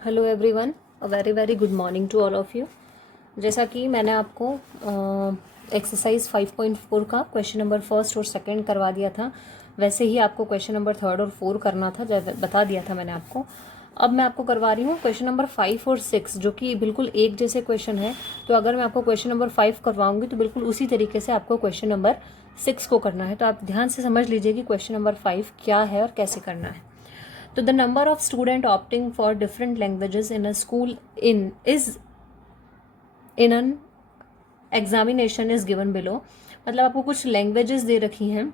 Hello everyone, a very very good morning to all of you. जैसा कि मैंने आपको एक्सरसाइज 5.4 का क्वेश्चन नंबर फर्स्ट और सेकंड करवा दिया था, वैसे ही आपको क्वेश्चन नंबर थर्ड और फोर करना था, बता दिया था मैंने आपको। अब मैं आपको करवा रही हूँ क्वेश्चन नंबर 5 और 6, जो कि बिल्कुल एक जैसे क्वेश्चन है। तो अगर मैं आपको क्वेश्चन नंबर 5 करवाऊंगी तो बिल्कुल उसी तरीके से आपको क्वेश्चन नंबर 6 को करना है। तो आप ध्यान से समझ लीजिए कि क्वेश्चन नंबर 5 क्या है और कैसे करना है। तो the number of student opting for different languages in a school is in an examination is given below। मतलब आपको कुछ लैंग्वेजेस दे रखी हैं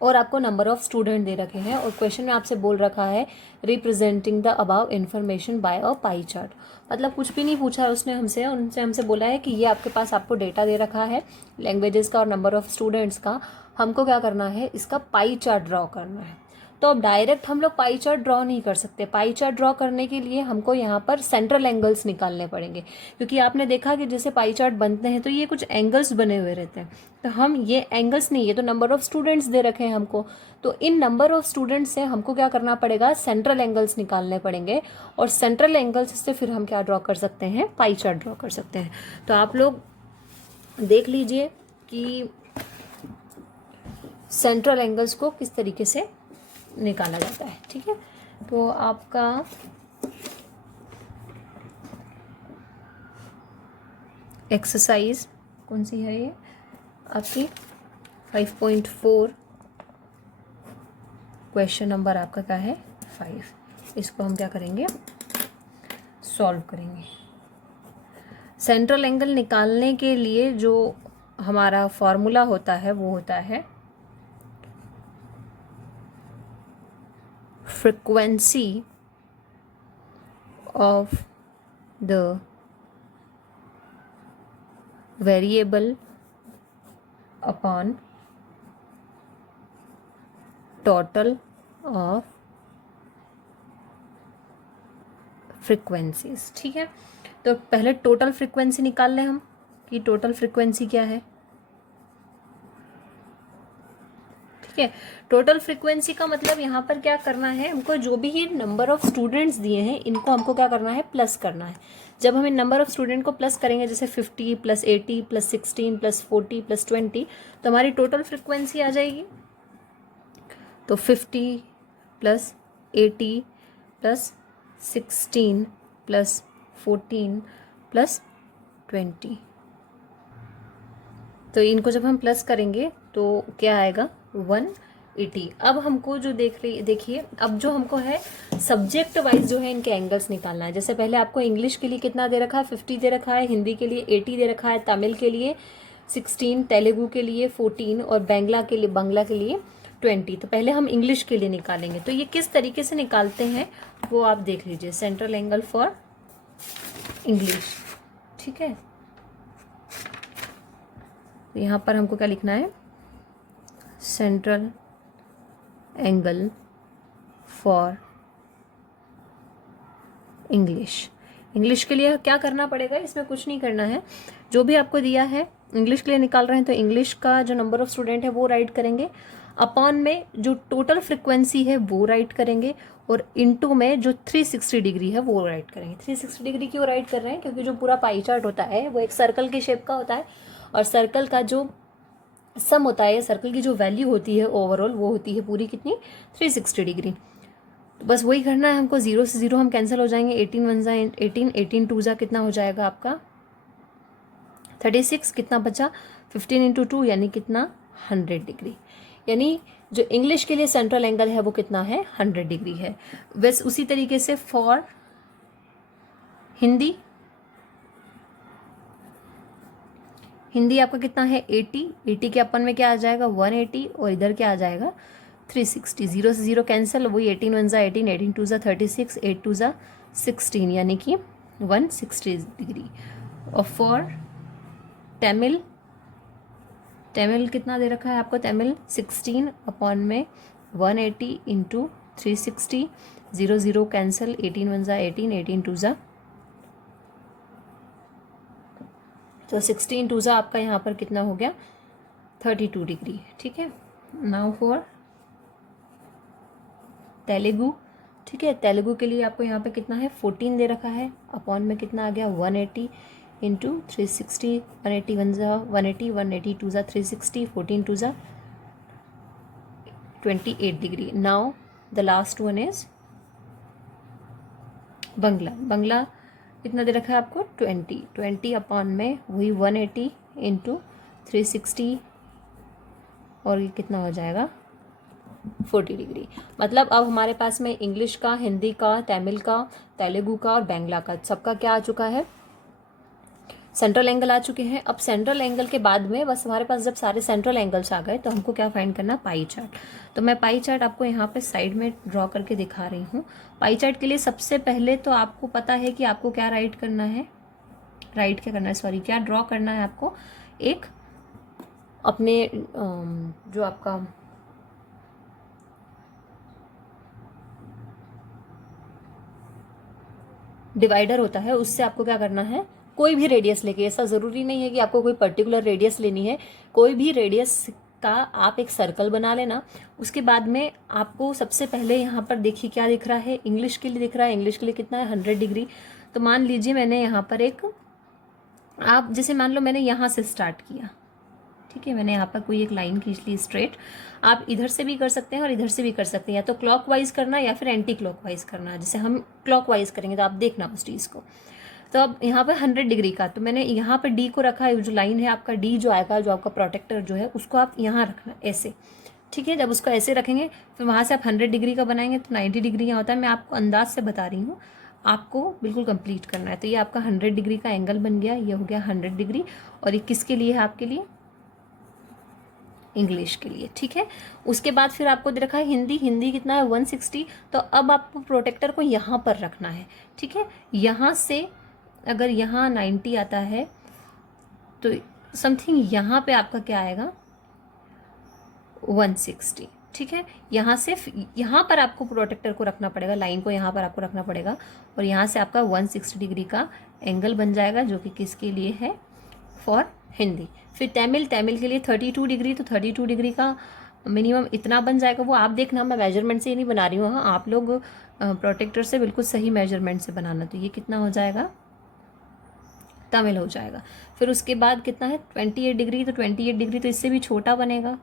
और आपको नंबर ऑफ स्टूडेंट दे रखे हैं और क्वेश्चन में आपसे बोल रखा है representing the above information bye a pie chart. मतलब कुछ भी नहीं पूछा है उसने हमसे, हमसे बोला है कि ये आपके पास आपको डेटा दे रखा है लैंग्वेजेस का और नंबर ऑफ स्टूडेंट्स का, हमको क्या करना है, इसका पाई चार्ट ड्रॉ करना है। तो अब डायरेक्ट हम लोग पाई चार्ट ड्रॉ नहीं कर सकते। पाई चार्ट ड्रॉ करने के लिए हमको यहाँ पर सेंट्रल एंगल्स निकालने पड़ेंगे, क्योंकि आपने देखा कि जैसे पाई चार्ट बनते हैं तो ये कुछ एंगल्स बने हुए रहते हैं। तो हम ये एंगल्स नहीं, ये तो नंबर ऑफ स्टूडेंट्स दे रखे हैं हमको, तो इन नंबर ऑफ स्टूडेंट्स से हमको क्या करना पड़ेगा, सेंट्रल एंगल्स निकालने पड़ेंगे। और सेंट्रल एंगल्स से फिर हम क्या ड्रॉ कर सकते हैं, पाई चार्ट ड्रॉ कर सकते हैं। तो आप लोग देख लीजिए कि सेंट्रल एंगल्स को किस तरीके से निकाला जाता है। ठीक है, तो आपका एक्सरसाइज कौन सी है, ये आपकी 5.4 क्वेश्चन नंबर आपका क्या है, 5। इसको हम क्या करेंगे, सॉल्व करेंगे। सेंट्रल एंगल निकालने के लिए जो हमारा फॉर्मूला होता है वो होता है frequency of the variable upon total of frequencies. ठीक है, तो पहले टोटल फ्रीक्वेंसी निकाल लें हम कि टोटल फ्रीक्वेंसी क्या है। ठीक है, टोटल फ्रीक्वेंसी का मतलब यहाँ पर क्या करना है हमको, जो भी ये नंबर ऑफ स्टूडेंट्स दिए हैं इनको हमको क्या करना है, प्लस करना है। जब हम इन नंबर ऑफ स्टूडेंट को प्लस करेंगे, जैसे 50 + 80 + 16 + 40 + 20, तो हमारी टोटल फ्रीक्वेंसी आ जाएगी। तो 50 + 80 + 16 + 14 + 20, तो इनको जब हम प्लस करेंगे तो क्या आएगा, 180। अब हमको जो देखिए, अब जो हमको है सब्जेक्ट वाइज जो है इनके एंगल्स निकालना है। जैसे पहले आपको इंग्लिश के लिए कितना दे रखा है, 50 दे रखा है, हिंदी के लिए 80 दे रखा है, तमिल के लिए 16, तेलुगु के लिए 14 और बांग्ला के लिए 20। तो पहले हम इंग्लिश के लिए निकालेंगे। तो ये किस तरीके से निकालते हैं वो आप देख लीजिए, सेंट्रल एंगल फॉर इंग्लिश। ठीक है, तो यहाँ पर हमको क्या लिखना है, central angle for English. English के लिए क्या करना पड़ेगा, इसमें कुछ नहीं करना है, जो भी आपको दिया है इंग्लिश के लिए निकाल रहे हैं तो इंग्लिश का जो नंबर ऑफ स्टूडेंट है वो राइट करेंगे, अपॉन में जो टोटल फ्रीक्वेंसी है वो राइट करेंगे, और इनटू में जो 360 डिग्री है वो राइट करेंगे। 360 डिग्री क्यों राइट कर रहे हैं, क्योंकि जो पूरा पाई चार्ट होता है वो एक सर्कल के शेप का होता है, और सर्कल का जो सम होता है, सर्कल की जो वैल्यू होती है ओवरऑल वो होती है पूरी कितनी, 360 डिग्री। तो बस वही करना है हमको, 0 से 0 हम कैंसिल हो जाएंगे, 18 वन जा 18, 18 टू जा कितना हो जाएगा आपका 36, कितना बचा 15 × 2 यानी कितना 100 डिग्री। यानी जो इंग्लिश के लिए सेंट्रल एंगल है वो कितना है, 100 डिग्री है। बस उसी तरीके से फॉर हिंदी, हिंदी आपका कितना है 80, 80 के अपन में क्या आ जाएगा 180, और इधर क्या आ जाएगा 360। 0 से 0 कैंसिल, वही 18 वन जा 18, 18 टू जा 36, 8 टू जा 16 यानी कि 160 डिग्री। और फॉर तमिल, तमिल कितना दे रखा है आपको, तमिल 16 अपॉन में 180 × 360, 0 0 कैंसिल, 18 वन जा 18, 18 टू जा, तो 16 टू जा आपका यहाँ पर कितना हो गया 32 डिग्री। ठीक है, नाउ फॉर तेलुगु, ठीक है। तेलुगु के लिए आपको यहाँ पे कितना है 14 दे रखा है, अपॉन में कितना आ गया 180 इंटू 360, 180 वन ज़ा 180, 180 टू ज़ा 360, 14 टू ज़ा 28 degree. Now the last one is Bangla. Bangla कितना दे रखा है आपको 20 अपॉन में वही 180 इंटू 360 और ये कितना हो जाएगा 40 डिग्री। मतलब अब हमारे पास में इंग्लिश का, हिंदी का, तमिल का, तेलुगु का और बांग्ला का सबका क्या आ चुका है, सेंट्रल एंगल आ चुके हैं। अब सेंट्रल एंगल के बाद में बस हमारे पास जब सारे सेंट्रल एंगल्स आ गए तो हमको क्या फाइंड करना, पाई चार्ट। तो मैं पाई चार्ट आपको यहाँ पे साइड में ड्रॉ करके दिखा रही हूँ। पाई चार्ट के लिए सबसे पहले तो आपको पता है कि आपको क्या राइट करना है, क्या ड्रॉ करना है आपको, एक अपने जो आपका डिवाइडर होता है उससे आपको क्या करना है, कोई भी रेडियस लेके, ऐसा ज़रूरी नहीं है कि आपको कोई पर्टिकुलर रेडियस लेनी है, कोई भी रेडियस का आप एक सर्कल बना लेना। उसके बाद में आपको सबसे पहले यहाँ पर देखिए क्या दिख रहा है, इंग्लिश के लिए दिख रहा है। इंग्लिश के लिए कितना है 100 डिग्री। तो मान लीजिए मैंने यहाँ पर एक, आप जैसे मान लो मैंने यहाँ से स्टार्ट किया, ठीक है, मैंने यहाँ पर कोई एक लाइन खींच ली स्ट्रेट। आप इधर से भी कर सकते हैं और इधर से भी कर सकते हैं, या तो क्लॉकवाइज करना या फिर एंटी क्लॉकवाइज करना। जैसे हम क्लॉकवाइज करेंगे तो आप देखना उस चीज़ को। तो अब यहाँ पर 100 डिग्री का, तो मैंने यहाँ पर डी को रखा है, जो लाइन है आपका डी जो आएगा, जो आपका प्रोटेक्टर जो है उसको आप यहाँ रखना ऐसे, ठीक है। जब उसको ऐसे रखेंगे फिर वहाँ से आप 100 डिग्री का बनाएंगे तो 90 डिग्री यहाँ होता है। मैं आपको अंदाज से बता रही हूँ, आपको बिल्कुल कंप्लीट करना है। तो ये आपका 100 डिग्री का एंगल बन गया, ये हो गया 100 डिग्री। और ये किसके लिए है, आपके लिए, इंग्लिश के लिए, ठीक है। उसके बाद फिर आपको दे रखा है हिंदी। हिंदी कितना है 160। तो अब आपको प्रोटेक्टर को यहाँ पर रखना है, ठीक है। यहाँ से अगर यहाँ 90 आता है तो समथिंग यहाँ पे आपका क्या आएगा 160, ठीक है। यहाँ से यहाँ पर आपको प्रोटेक्टर को रखना पड़ेगा, लाइन को यहाँ पर आपको रखना पड़ेगा और यहाँ से आपका 160 डिग्री का एंगल बन जाएगा, जो कि किसके लिए है, फॉर हिंदी। फिर तमिल के लिए 32 डिग्री। तो 32 डिग्री का मिनिमम इतना बन जाएगा, वो आप देखना, मैं मेजरमेंट से ही नहीं बना रही हूँ, हाँ आप लोग प्रोटेक्टर से बिल्कुल सही मेजरमेंट से बनाना। तो ये कितना हो जाएगा, तमिल हो जाएगा। फिर उसके बाद कितना है 28 डिग्री। तो 28 डिग्री तो इससे भी छोटा बनेगा,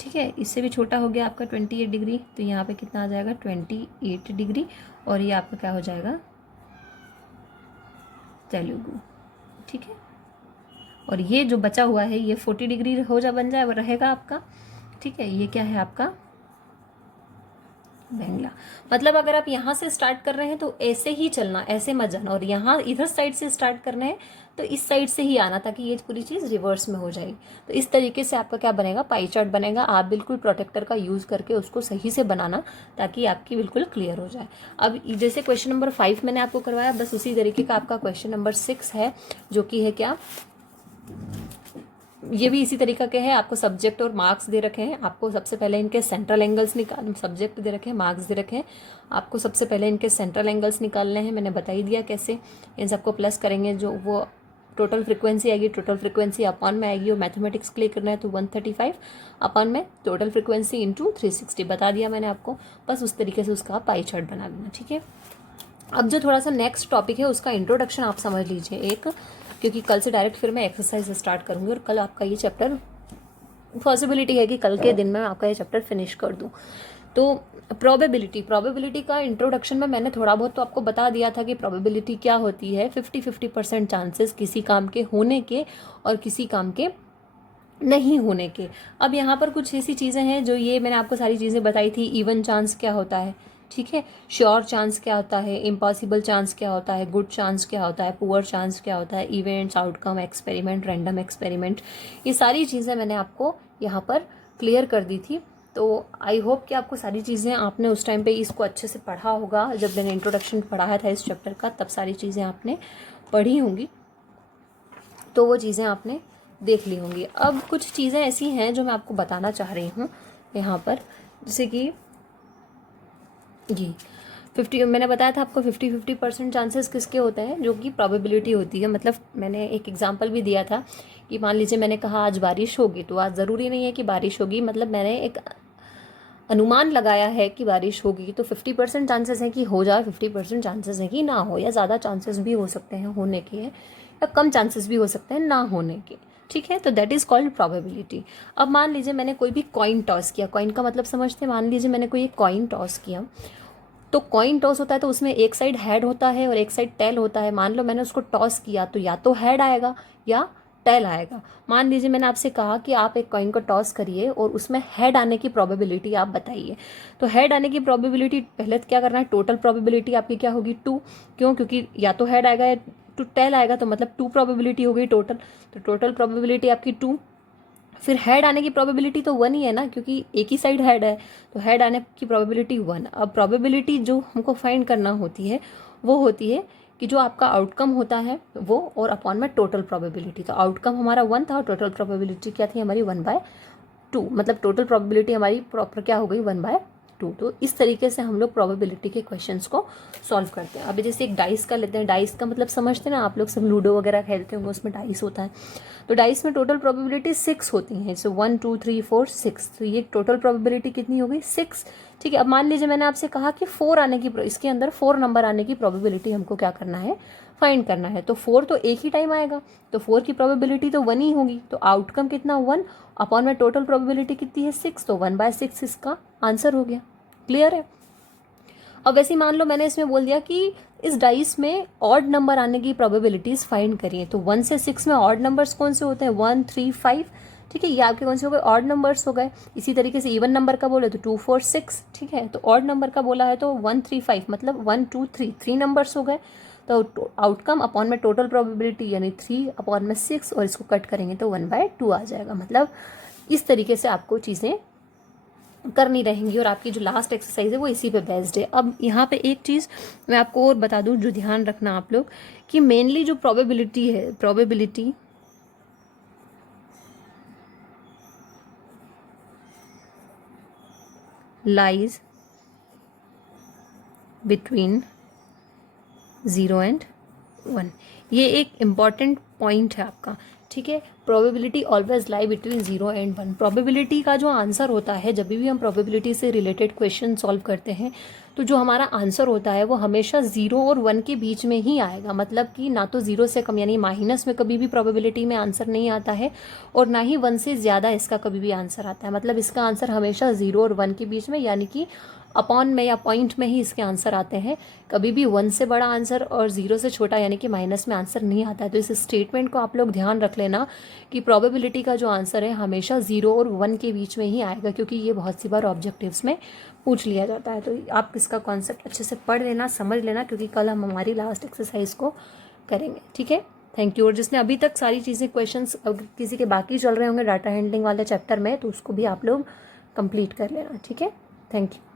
ठीक है, इससे भी छोटा हो गया आपका 28 डिग्री। तो यहाँ पे कितना आ जाएगा 28 डिग्री और ये आपका क्या हो जाएगा तेलुगु, ठीक है। और ये जो बचा हुआ है ये 40 डिग्री बन जाए, वो रहेगा आपका, ठीक है। ये क्या है आपका बांग्ला। मतलब अगर आप यहाँ से स्टार्ट कर रहे हैं तो ऐसे ही चलना, ऐसे मत जाना, और यहाँ इधर साइड से स्टार्ट करना है तो इस साइड से ही आना, ताकि ये पूरी चीज़ रिवर्स में हो जाएगी। तो इस तरीके से आपका क्या बनेगा, पाई चार्ट बनेगा। आप बिल्कुल प्रोटेक्टर का यूज़ करके उसको सही से बनाना, ताकि आपकी बिल्कुल क्लियर हो जाए। अब जैसे क्वेश्चन नंबर 5 मैंने आपको करवाया, बस उसी तरीके का आपका क्वेश्चन नंबर 6 है, जो कि है क्या, ये भी इसी तरीका के हैं। आपको सब्जेक्ट और मार्क्स दे रखे हैं। आपको सबसे पहले इनके सेंट्रल एंगल्स निकाल, सब्जेक्ट दे रखे हैं, मार्क्स दे रखे हैं। आपको सबसे पहले इनके सेंट्रल एंगल्स निकालने हैं, मैंने बता ही दिया कैसे। इन सबको प्लस करेंगे, जो वो टोटल फ्रिक्वेंसी आएगी, टोटल फ्रिक्वेंसी अपॉन में आएगी, और मैथमेटिक्स के लिए करना है तो 135 अपॉन में टोटल फ्रिक्वेंसी इंटू 360 बता दिया मैंने आपको। बस उस तरीके से उसका पाई चार्ट बना लेना, ठीक है। अब जो थोड़ा सा नेक्स्ट टॉपिक है उसका इंट्रोडक्शन आप समझ लीजिए एक, क्योंकि कल से डायरेक्ट फिर मैं एक्सरसाइज स्टार्ट करूँगी, और कल आपका ये चैप्टर, पॉसिबिलिटी है कि कल के दिन में आपका ये चैप्टर फिनिश कर दूँ। तो प्रोबेबिलिटी का इंट्रोडक्शन में मैंने थोड़ा बहुत तो आपको बता दिया था कि प्रोबेबिलिटी क्या होती है। 50-50% चांसेस किसी काम के होने के और किसी काम के नहीं होने के। अब यहाँ पर कुछ ऐसी चीज़ें हैं जो, ये मैंने आपको सारी चीज़ें बताई थी। इवन चांस क्या होता है, ठीक है, श्योर चांस क्या होता है, इम्पॉसिबल चांस क्या होता है, गुड चांस क्या होता है, पुअर चांस क्या होता है, events, outcome, experiment, random experiment, ये सारी चीज़ें मैंने आपको यहाँ पर क्लियर कर दी थी। तो आई होप कि आपको सारी चीज़ें, आपने उस टाइम पे इसको अच्छे से पढ़ा होगा, जब मैंने इंट्रोडक्शन पढ़ाया था इस चैप्टर का, तब सारी चीज़ें आपने पढ़ी होंगी, तो वो चीज़ें आपने देख ली होंगी। अब कुछ चीज़ें ऐसी हैं जो मैं आपको बताना चाह रही हूँ यहाँ पर, जैसे कि जी 50, मैंने बताया था आपको 50-50% चांसेस किसके होते हैं, जो कि प्रोबेबिलिटी होती है। मतलब मैंने एक एग्जांपल भी दिया था कि मान लीजिए मैंने कहा आज बारिश होगी, तो आज ज़रूरी नहीं है कि बारिश होगी। मतलब मैंने एक अनुमान लगाया है कि बारिश होगी, तो 50% चांसेस है कि हो जाए, 50% चांसेस है कि ना हो, या ज़्यादा चांसेस भी हो सकते हैं होने के, या कम चांसेस भी हो सकते हैं ना होने के। ठीक है, तो दैट इज़ कॉल्ड प्रोबेबिलिटी। अब मान लीजिए मैंने कोई भी कॉइन टॉस किया, कॉइन का मतलब समझते हैं, मान लीजिए मैंने कोई एक कॉइन टॉस किया, तो कॉइन टॉस होता है तो उसमें एक साइड हेड होता है और एक साइड टेल होता है। मान लो मैंने उसको टॉस किया तो या तो हेड आएगा या टेल आएगा। मान लीजिए मैंने आपसे कहा कि आप एक कॉइन को टॉस करिए और उसमें हेड आने की प्रोबेबिलिटी आप बताइए। तो हेड आने की प्रोबेबिलिटी पहले क्या करना है, टोटल प्रोबेबिलिटी आपकी क्या होगी, 2। क्यों? क्योंकि या तो हेड आएगा या टू टेल आएगा, तो मतलब 2 प्रोबेबिलिटी हो गई टोटल। तो टोटल प्रोबेबिलिटी आपकी 2। फिर हेड आने की प्रोबेबिलिटी तो 1 ही है ना, क्योंकि एक ही साइड हेड है, तो हेड आने की प्रोबेबिलिटी 1। अब प्रोबेबिलिटी जो हमको फाइंड करना होती है वो होती है कि जो आपका आउटकम होता है वो और अपॉन में टोटल प्रोबेबिलिटी। तो आउटकम हमारा 1 था और टोटल प्रोबेबिलिटी क्या थी हमारी, 1/2। मतलब टोटल प्रोबेबिलिटी हमारी प्रॉपर क्या हो गई, 1/2। तो इस तरीके से हम लोग प्रोबेबिलिटी के क्वेश्चंस को सॉल्व करते हैं। अभी जैसे एक डाइस का लेते हैं, डाइस का मतलब समझते हैं ना आप लोग, सब लूडो वगैरह खेलते होंगे, उसमें डाइस होता है। तो डाइस में टोटल प्रोबेबिलिटी 6 होती हैं। सो 1 2 3 4 6, तो ये टोटल प्रोबेबिलिटी कितनी हो गई, 6। ठीक है, अब मान लीजिए मैंने आपसे कहा कि 4 आने की, इसके अंदर 4 नंबर आने की प्रोबेबिलिटी हमको क्या करना है, फाइंड करना है। तो 4 तो एक ही टाइम आएगा, तो 4 की प्रोबेबिलिटी तो 1 ही होगी। तो आउटकम कितना, 1 अपॉन में टोटल प्रोबेबिलिटी कितनी है, 6, तो 1/6 इसका आंसर हो गया। क्लियर है? अब वैसे ही मान लो मैंने इसमें बोल दिया कि इस डाइस में ऑड नंबर आने की प्रोबेबिलिटीज फाइंड करिए। तो 1 से 6 में ऑड नंबर्स कौन से होते हैं, 1 3 5। ठीक है, ये आपके कौन से हो गए, ऑड नंबर्स हो गए। इसी तरीके से इवन नंबर का बोले तो 2 4 6। ठीक है, तो ऑड नंबर का बोला है तो 1 3 5, मतलब 1 2 3, 3 नंबर्स हो गए। तो आउटकम अपॉन में टोटल प्रोबेबिलिटी यानी 3 अपॉन में 6, और इसको कट करेंगे तो 1/2 आ जाएगा। मतलब इस तरीके से आपको चीज़ें करनी रहेंगी, और आपकी जो लास्ट एक्सरसाइज है वो इसी पे बेस्ड है। अब यहाँ पे एक चीज़ मैं आपको और बता दूँ जो ध्यान रखना आप लोग, कि मेनली जो प्रोबेबिलिटी है, प्रोबेबिलिटी लाइज बिटवीन 0 एंड 1, ये एक इम्पॉर्टेंट पॉइंट है आपका। ठीक है, probability always lie between 0 and 1। Probability का जो आंसर होता है, जब भी हम प्रोबेबिलिटी से रिलेटेड क्वेश्चन सॉल्व करते हैं, तो जो हमारा आंसर होता है वो हमेशा 0 और 1 के बीच में ही आएगा। मतलब कि ना तो 0 से कम यानी माइनस में कभी भी प्रोबेबिलिटी में आंसर नहीं आता है, और ना ही 1 से ज़्यादा इसका कभी भी आंसर आता है। मतलब इसका आंसर हमेशा 0 और 1 के बीच में, यानी कि अपॉन में या पॉइंट में ही इसके आंसर आते हैं। कभी भी 1 से बड़ा आंसर और 0 से छोटा यानी कि माइनस में आंसर नहीं आता है। तो इस स्टेटमेंट को आप लोग ध्यान रख लेना कि प्रोबेबिलिटी का जो आंसर है हमेशा 0 और 1 के बीच में ही आएगा, क्योंकि ये बहुत सी बार ऑब्जेक्टिव्स में पूछ लिया जाता है। तो आप इसका कॉन्सेप्ट अच्छे से पढ़ लेना, समझ लेना, क्योंकि कल हम हमारी लास्ट एक्सरसाइज को करेंगे। ठीक है, थैंक यू। और जिसने अभी तक सारी चीज़ें क्वेश्चंस अगर किसी के बाकी चल रहे होंगे डाटा हैंडलिंग वाले चैप्टर में, तो उसको भी आप लोग कंप्लीट कर लेना। ठीक है, थैंक यू।